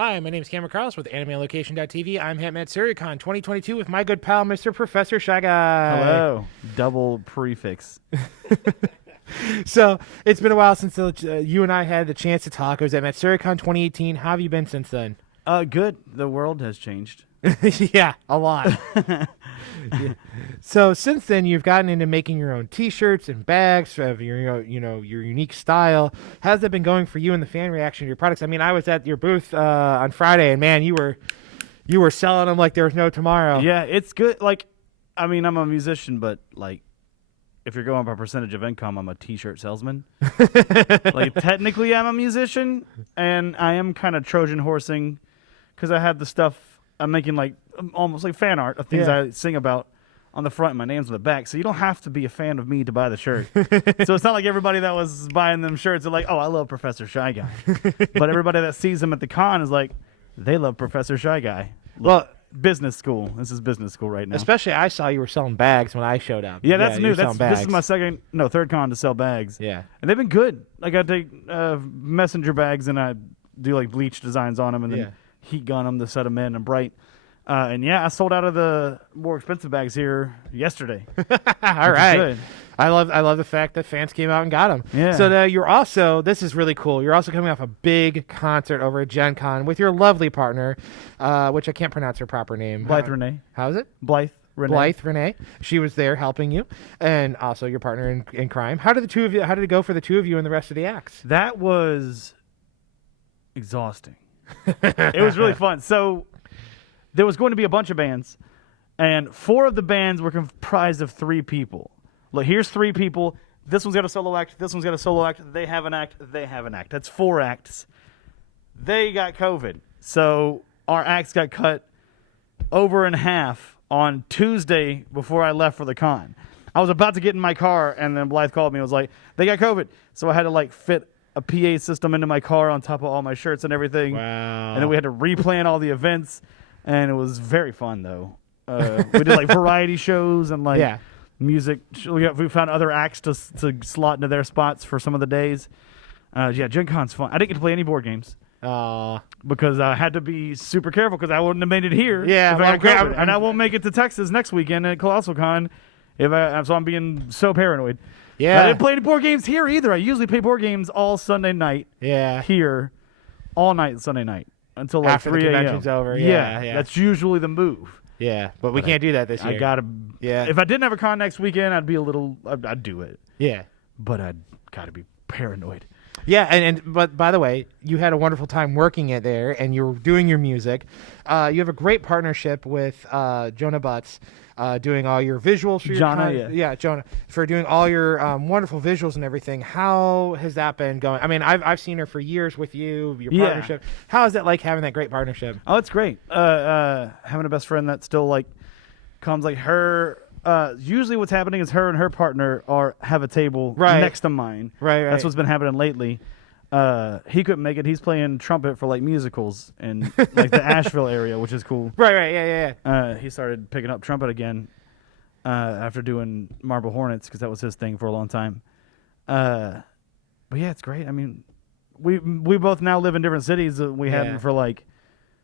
Hi, my name is Cameron Carlson with AnimeLocation.tv. I'm at Matsuricon 2022 with my good pal, Mr. Professor Shyguy. Hello. Double prefix. So, it's been a while since you and I had the chance to talk. I was at Matsuricon 2018. How have you been since then? Good. The world has changed. Yeah, a lot. Yeah. So since then, you've gotten into making your own T-shirts and bags of your unique style. How's that been going for you and the fan reaction to your products? I mean, I was at your booth on Friday, and man, you were selling them like there was no tomorrow. Yeah, it's good. Like, I mean, I'm a musician, but like, if you're going by percentage of income, I'm a T-shirt salesman. Like, technically, I'm a musician, and I am kind of Trojan horsing because I had the stuff. I'm making like almost like fan art of things I sing about on the front and my name's on the back. So you don't have to be a fan of me to buy the shirt. So it's not like everybody that was buying them shirts are like, oh, I love Professor Shyguy. But everybody that sees him at the con is like, they love Professor Shyguy. Well, business school. This is business school right now. especially I saw you were selling bags when I showed up. Yeah, that's you new. were selling This is bags. my third con to sell bags. Yeah. And they've been good. Like I take messenger bags and I do like bleach designs on them and then heat gun them to set them in and bright. And yeah, I sold out of the more expensive bags here yesterday. All right. Good. I love the fact that fans came out and got them. Yeah. So you're also, this is really cool. You're also coming off a big concert over at Gen Con with your lovely partner, which I can't pronounce her proper name. Blythe Renee. How's it? Blythe Renee. Blythe Renee. She was there helping you, and also your partner in crime. How did it go for the two of you and the rest of the acts? That was exhausting. It was really fun. So there was going to be a bunch of bands, and 4 of the bands were comprised of 3 people. Look, here's 3 people. This one's got a solo act. This one's got a solo act. They have an act. They have an act. That's 4 acts. They got COVID. So our acts got cut over in half on Tuesday before I left for the con. I was about to get in my car, and then Blythe called me and was like, they got COVID. So I had to like fit a PA system into my car on top of all my shirts and everything. Wow. And then we had to replan all the events, and it was very fun, though. We did like variety shows and like music. We found other acts to slot into their spots for some of the days. Yeah, Gen Con's fun. I didn't get to play any board games. Because I had to be super careful because I wouldn't have made it here. Yeah, if I got COVID. And I won't make it to Texas next weekend at Colossal Con. So I'm being so paranoid. Yeah. I didn't play any board games here either. I usually play board games all Sunday night. Yeah. Here, all night Sunday night until like After 3 the a.m. convention's over. Yeah. That's usually the move. Yeah, but we can't do that this year. I gotta. Yeah. If I didn't have a con next weekend, I'd be a little. I'd do it. Yeah. But I'd gotta be paranoid. Yeah, but by the way, you had a wonderful time working it there, and you're doing your music. You have a great partnership with Jonah Butts, doing all your visuals for your Jonah, for doing all your wonderful visuals and everything. How has that been going? I mean, I've seen her for years with you, your partnership. How is it like having that great partnership? Oh, it's great. Having a best friend that still like comes like her. Usually what's happening is her and her partner have a table next to mine. Right. That's what's been happening lately. He couldn't make it. He's playing trumpet for like musicals in like the Asheville area, which is cool. Right. Yeah. He started picking up trumpet again after doing Marble Hornets because that was his thing for a long time. But yeah, it's great. I mean, we both now live in different cities. We hadn't for like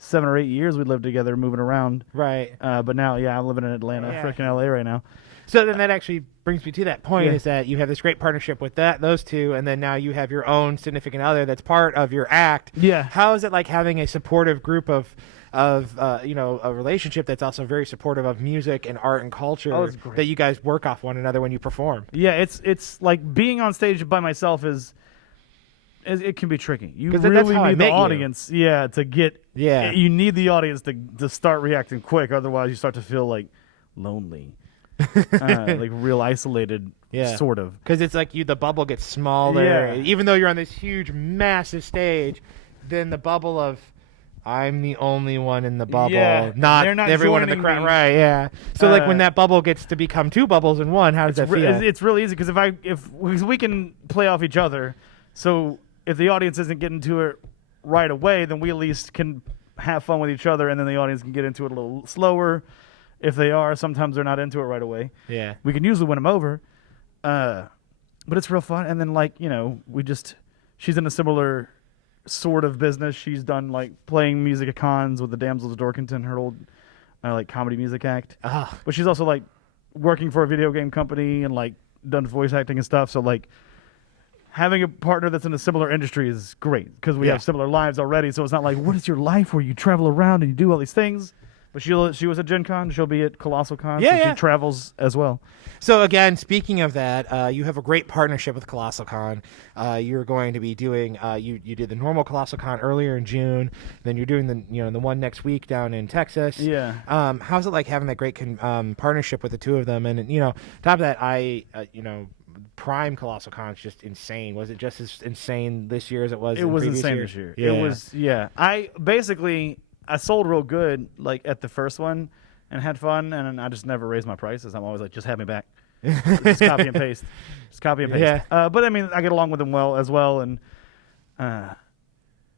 7 or 8 years. We lived together, moving around. Right. But now, I'm living in Atlanta, freaking LA right now. So then that actually brings me to that point is that you have this great partnership with those two, and then now you have your own significant other that's part of your act. Yeah. How is it like having a supportive group of a relationship that's also very supportive of music and art and culture that you guys work off one another when you perform? Yeah, it's like being on stage by myself it can be tricky. You really need the audience, to get. Yeah, you need the audience to start reacting quick. Otherwise, you start to feel like lonely, like real isolated. Sort of. Because it's like the bubble gets smaller. Yeah. Even though you're on this huge, massive stage, then the bubble of I'm the only one in the bubble, not everyone in the crowd. Right? Yeah. So like when that bubble gets to become 2 bubbles in one, how does that feel? It's really easy because if we can play off each other, so. If the audience isn't getting to it right away, then we at least can have fun with each other, and then the audience can get into it a little slower. If they are, sometimes they're not into it right away. Yeah. We can usually win them over. But it's real fun. And then, she's in a similar sort of business. She's done like playing music at cons with the Damsels of Dorkington, her old like comedy music act. But she's also like working for a video game company and like done voice acting and stuff. So like having a partner that's in a similar industry is great because we have similar lives already. So it's not like, what is your life where you travel around and you do all these things? But she was at Gen Con. She'll be at Colossal Con. Yeah, so she travels as well. So again, speaking of that, you have a great partnership with Colossal Con. You're going to be doing you did the normal Colossal Con earlier in June. Then you're doing the one next week down in Texas. Yeah. How's it like having that great partnership with the two of them? And top of that, Prime Colossal Con is just insane. Was it just as insane this year as it was? It was previous insane years? this year. Yeah. It was I sold real good like at the first one and had fun, and I just never raised my prices. I'm always like, just have me back. Just copy and paste. Just copy and paste. Yeah. But I mean, I get along with them as well, and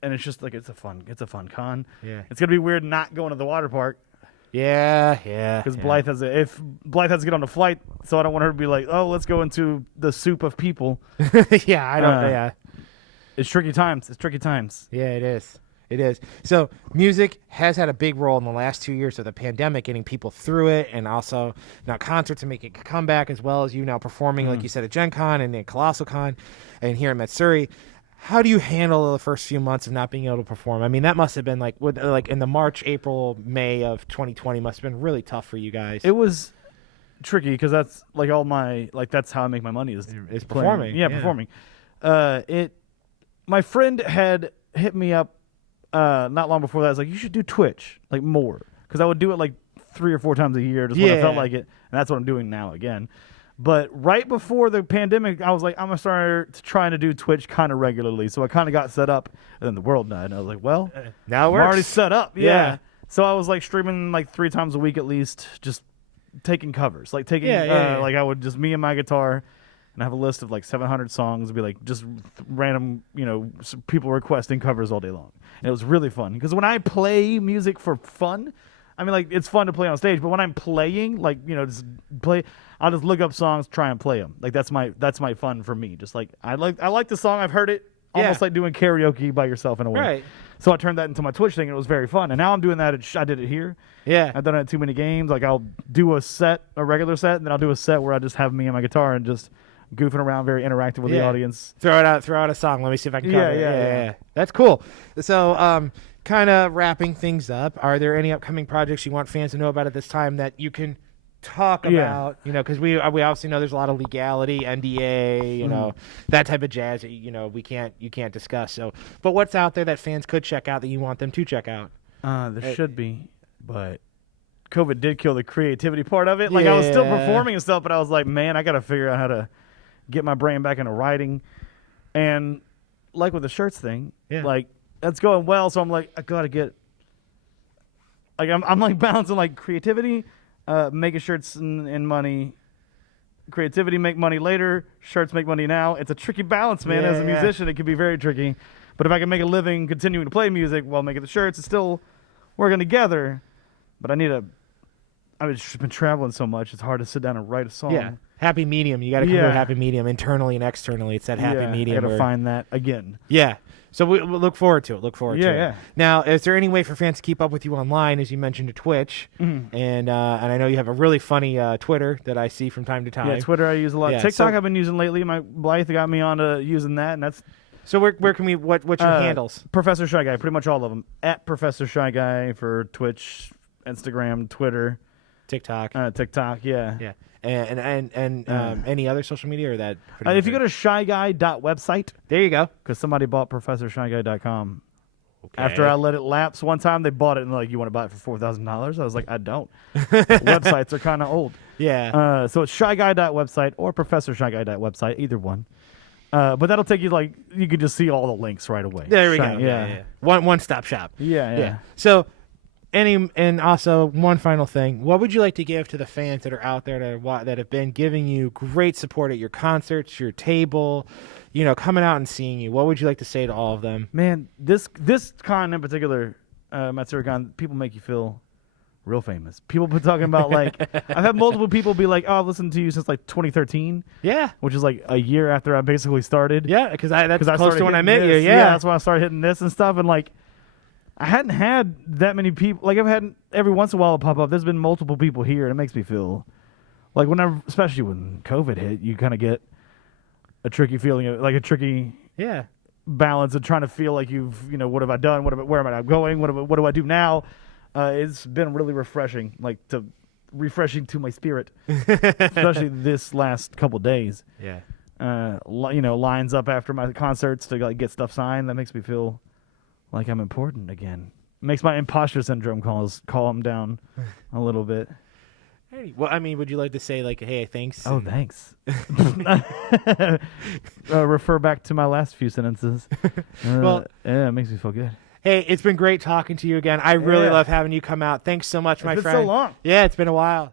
it's just like it's a fun con. Yeah. It's gonna be weird not going to the water park. Yeah. Because Blythe has to get on a flight, so I don't want her to be like, oh, let's go into the soup of people. Yeah, I don't. Yeah. It's tricky times. Yeah, it is. It is. So music has had a big role in the last 2 years of the pandemic, getting people through it, and also now concerts are making a comeback, as well as you now performing, like you said, at Gen Con and at Colossal Con and here at Matsuri. How do you handle the first few months of not being able to perform? I mean, that must have been like in the March, April, May of 2020 must have been really tough for you guys. It was tricky because that's like that's how I make my money is performing. Yeah, performing. My friend had hit me up not long before that. I was like, you should do Twitch like more, because I would do it like 3 or 4 times a year just when I felt like it, and that's what I'm doing now again. But right before the pandemic, I was like, I'm gonna start trying to do Twitch kind of regularly. So I kind of got set up, and then the world died, and I was like, well, now I'm we're already set up. Yeah. So I was like streaming like 3 times a week at least, just taking covers, like taking like I would just me and my guitar. And I have a list of like 700 songs. It'd be like just random, people requesting covers all day long. And it was really fun because when I play music for fun, I mean, like it's fun to play on stage. But when I'm playing, like just play, I'll just look up songs, try and play them. Like that's my fun for me. Just like I like the song, I've heard it, almost like doing karaoke by yourself in a way. Right. So I turned that into my Twitch thing, and it was very fun. And now I'm doing that. I did it here. Yeah. I've done it at too many games. Like I'll do a regular set, and then I'll do a set where I just have me and my guitar and just goofing around, very interactive with the audience. Throw out a song. Let me see if I can cover it. Yeah. That's cool. So, kind of wrapping things up, are there any upcoming projects you want fans to know about at this time that you can talk about? Because we obviously know there's a lot of legality, NDA, that type of jazz that you can't discuss. So, but what's out there that fans could check out that you want them to check out? There should be, but COVID did kill the creativity part of it. Like I was still performing and stuff, but I was like, man, I got to figure out how to get my brain back into writing. And like with the shirts thing, like that's going well. So I'm like, I got to get, like, I'm like balancing like creativity, making shirts and money, creativity, make money later, shirts make money now. It's a tricky balance, man. As a musician, it can be very tricky. But if I can make a living continuing to play music while making the shirts, it's still working together. But I've just been traveling so much, it's hard to sit down and write a song. Yeah. Happy medium. You got to come to a happy medium internally and externally. It's that happy medium. I got to find that again. Yeah. So we'll look forward to it. Yeah. Now, is there any way for fans to keep up with you online, as you mentioned, to Twitch? Mm-hmm. And I know you have a really funny Twitter that I see from time to time. Yeah, Twitter I use a lot. Yeah, TikTok I've been using lately. My Blythe got me on to using that, and that's. So where can we? What's your handles? Professor Shyguy, pretty much all of them. At Professor Shyguy for Twitch, Instagram, Twitter, TikTok. Yeah. And any other social media or that? If you go to shyguy.website, there you go. Because somebody bought ProfessorShyguy.com. Okay. After I let it lapse one time, they bought it and like, you want to buy it for $4,000? I was like, I don't. Websites are kind of old. Yeah. So it's shyguy.website or ProfessorShyguy.website, either one. But that'll take you like you can just see all the links right away. There we go. Yeah. One stop shop. Yeah. So. And also one final thing, what would you like to give to the fans that are out there that have been giving you great support at your concerts, your table, coming out and seeing you? What would you like to say to all of them? Man, this con in particular, Matsuricon, people make you feel real famous. People been talking about like I've had multiple people be like, "Oh, I've listened to you since like 2013." Yeah, which is like a year after I basically started. Yeah, because that's close started to when I met this. you. Yeah, that's when I started hitting this and stuff. And like, I hadn't had that many people. Like I've had every once in a while it pop up. There's been multiple people here, and it makes me feel like whenever, especially when COVID hit, you kind of get a tricky feeling, like a tricky balance of trying to feel like what have I done? Where am I going? What do I do now? It's been really refreshing, refreshing to my spirit, especially this last couple days. Yeah. Lines up after my concerts to like get stuff signed. That makes me feel like I'm important again. Makes my imposter syndrome calm down a little bit. Hey, well, I mean, would you like to say like, hey, thanks? Oh, thanks. Refer back to my last few sentences. Yeah, it makes me feel good. Hey, it's been great talking to you again. I really love having you come out. Thanks so much, my friend. It's been so long. Yeah, it's been a while.